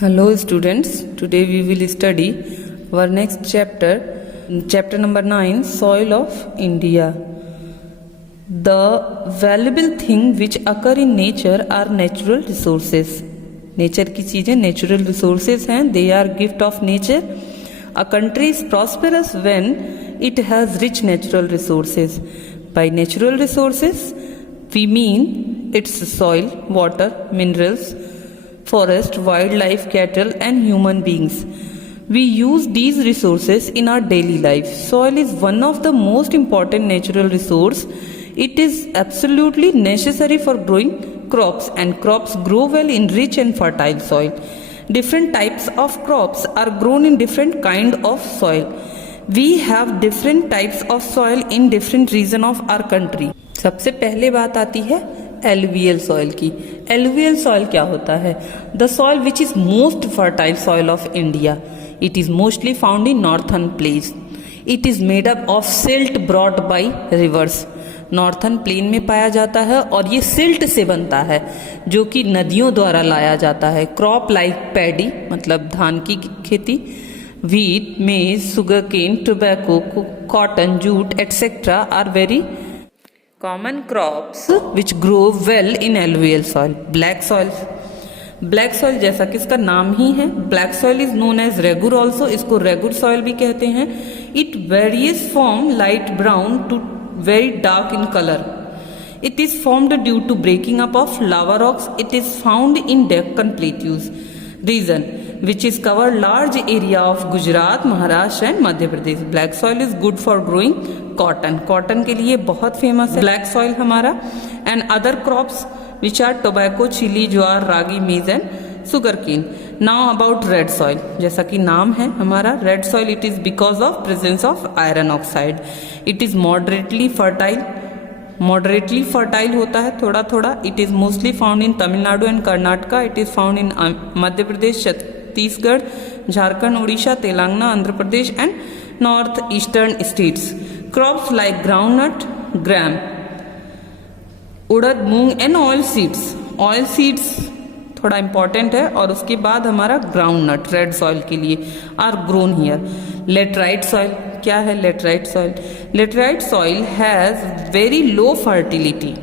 Hello students, today we will study our next chapter number 9, Soil of India. The valuable thing which occur in nature are natural resources. Nature की चीजें natural resources हैं, they are gift of nature. A country is prosperous when it has rich natural resources. By natural resources, we mean its soil, water, minerals, forest, wildlife, cattle and human beings. We use these resources in our daily life. Soil is one of the most important natural resource. It is absolutely necessary for growing crops, and crops grow well in rich and fertile soil. Different types of crops are grown in different kind of soil. We have different types of soil in different region of our country. सबसे पहले बात आती है alluvial soil की. Alluvial soil क्या होता है? The soil which is most fertile soil of India. It is mostly found in northern plains. It is made up of silt brought by rivers. Northern plain में पाया जाता है और ये सिल्ट से बनता है जो कि नदियों द्वारा लाया जाता है. क्रॉप लाइक पैडी मतलब धान की खेती, wheat, maize, sugarcane, tobacco, cotton, jute, etc. are very common crops which grow well in alluvial soil. Black soil. Black soil जैसा कि इसका नाम ही है, black soil is known as regur also. इसको रेगुर सॉइल भी कहते हैं. It varies from light brown to very dark in colour. It is formed due to breaking up of lava rocks. It is found in Deccan plateaus region which is covered large area of Gujarat, Maharashtra and Madhya Pradesh. Black soil is good for growing cotton. Cotton के लिए बहुत famous है black soil हमारा. And other crops which are tobacco, chili, jowar, ragi, maize and sugarcane. Now about red soil. जैसा कि नाम है हमारा red soil, it is because of presence of iron oxide. It is moderately fertile होता है थोड़ा थोड़ा. It is mostly found in Tamil Nadu and Karnataka. It is found in Madhya Pradesh, Chhattisgarh, Jharkhand, Orissa, Telangana, Andhra Pradesh and north eastern states. Crops like groundnut, gram, urad, moong and oil seeds. Oil seeds थोड़ा important है. और उसके बाद हमारा ग्राउंड नट रेड सॉइल के लिए are grown here. Laterite soil क्या है? Laterite soil. Laterite soil has very low fertility.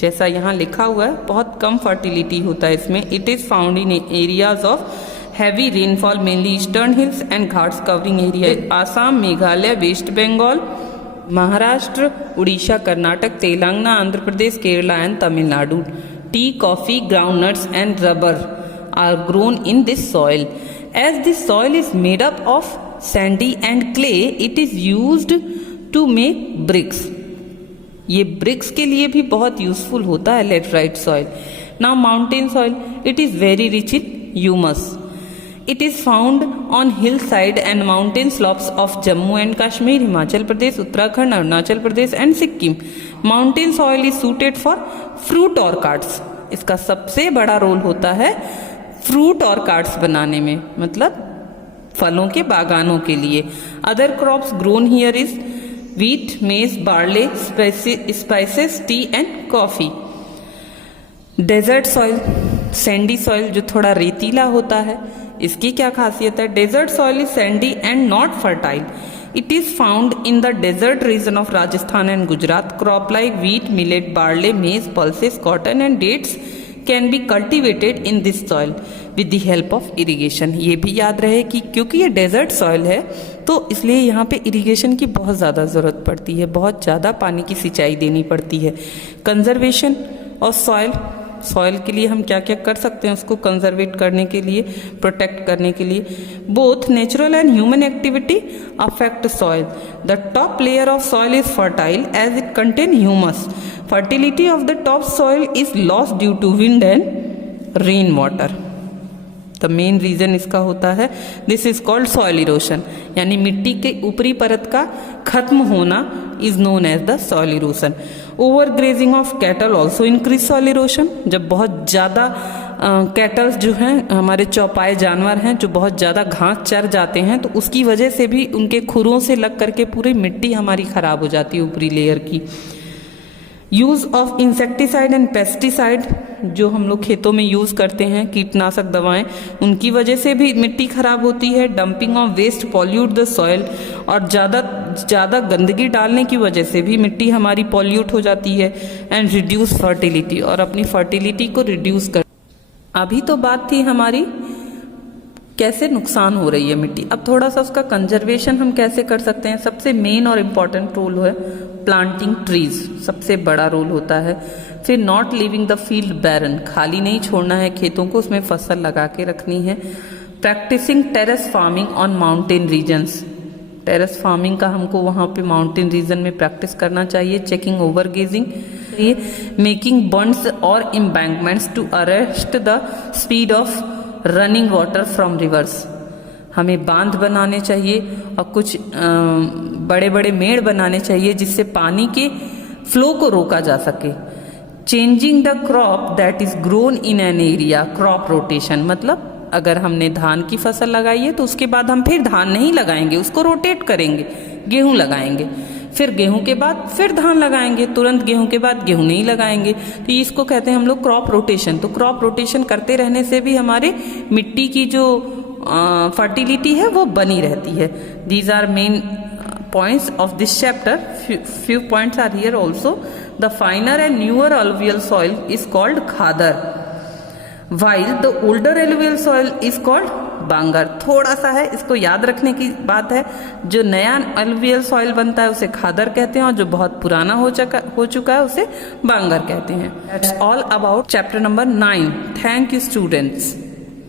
जैसा यहाँ लिखा हुआ है बहुत कम फर्टिलिटी होता है इसमें. It is found in areas of heavy rainfall mainly eastern hills and ghats covering area Assam, Meghalaya, West Bengal, Maharashtra, Orissa, Karnataka, Telangana, Andhra Pradesh, Kerala and Tamil Nadu. Tea, coffee, groundnuts and rubber are grown in this soil. As this soil is made up of sandy and clay, it is used to make bricks. ये bricks के लिए भी बहुत useful होता है laterite soil. Now mountain soil, it is very rich in humus. It is found on hillside and mountain slopes of Jammu and Kashmir, Himachal Pradesh, Uttarakhand, Arunachal Pradesh and Sikkim. Mountain soil is suited for fruit orchards. इसका सबसे बड़ा role होता है fruit ऑर्कार्ड्स बनाने में, मतलब फलों के बागानों के लिए. Other crops grown here is wheat, maize, barley, spices, tea and coffee. Desert soil, sandy soil जो थोड़ा रेतीला होता है. इसकी क्या खासियत है? Desert soil is sandy and not fertile. It is found in the desert region of Rajasthan and Gujarat. Crop like wheat, millet, barley, maize, pulses, cotton and dates can be cultivated in this soil with the help of irrigation. ये भी याद रहे कि क्योंकि ये desert soil है तो इसलिए यहाँ पे इरिगेशन की बहुत ज़्यादा ज़रूरत पड़ती है, बहुत ज़्यादा पानी की सिंचाई देनी पड़ती है. कंजर्वेशन और सॉइल के लिए हम क्या क्या कर सकते हैं उसको कंजर्वेट करने के लिए, प्रोटेक्ट करने के लिए. Both natural and human activity affect soil. The top layer of soil is fertile as it contain humus. Fertility of the top soil is lost due to wind and rain water. The main reason इसका होता है this is called soil erosion, यानी मिट्टी के ऊपरी परत का खत्म होना is known as the soil erosion. Over grazing of cattle also increase soil erosion. जब बहुत ज़्यादा कैटल्स जो हैं हमारे चौपाए जानवर हैं जो बहुत ज़्यादा घास चर जाते हैं तो उसकी वजह से भी उनके खुरों से लग करके पूरी मिट्टी हमारी खराब हो जाती है ऊपरी लेयर की. Use of insecticide and pesticide, जो हम लोग खेतों में यूज करते हैं कीटनाशक दवाएं, उनकी वजह से भी मिट्टी खराब होती है। Dumping of waste pollute the soil, और ज़्यादा गंदगी डालने की वजह से भी मिट्टी हमारी पॉल्यूट हो जाती है। एंड रिड्यूस फर्टिलिटी, और अपनी फर्टिलिटी को रिड्यूस कर। अभी तो बात थी हमारी कैसे नुकसान हो रही है मिट्टी, अब थोड़ा सा उसका कंजर्वेशन हम कैसे कर सकते हैं। सबसे मेन और इम्पॉर्टेंट रोल है प्लांटिंग ट्रीज, सबसे बड़ा रोल होता है। फिर नॉट लीविंग द फील्ड बैरन, खाली नहीं छोड़ना है खेतों को, उसमें फसल लगा के रखनी है। Practising terrace farming on mountain regions, terrace farming का हमको वहाँ पे माउंटेन रीजन में प्रैक्टिस करना चाहिए। Checking overgrazing, making bunds और embankments to arrest the speed of running water from rivers, हमें बांध बनाने चाहिए और कुछ बड़े बड़े मेड़ बनाने चाहिए जिससे पानी के फ्लो को रोका जा सके। Changing the crop that is grown in an area, crop rotation, मतलब अगर हमने धान की फसल लगाई है तो उसके बाद हम फिर धान नहीं लगाएंगे, उसको रोटेट करेंगे, गेहूं लगाएंगे, फिर गेहूं के बाद फिर धान लगाएंगे, तुरंत गेहूं के बाद गेहूं नहीं लगाएंगे। तो इसको कहते हैं हम लोग क्रॉप रोटेशन। तो क्रॉप रोटेशन करते रहने से भी हमारे मिट्टी की जो फर्टिलिटी है वो बनी रहती है। These are main points of this chapter. Few points are here also. The finer and newer alluvial soil is called khadar, while the older alluvial soil is called bangar. थोड़ा सा है, इसको याद रखने की बात है। जो नया अलुवियल सॉइल बनता है उसे खादर कहते हैं, और जो बहुत पुराना हो चुका है उसे बांगर कहते हैं। That's all about chapter number 9. Thank you students.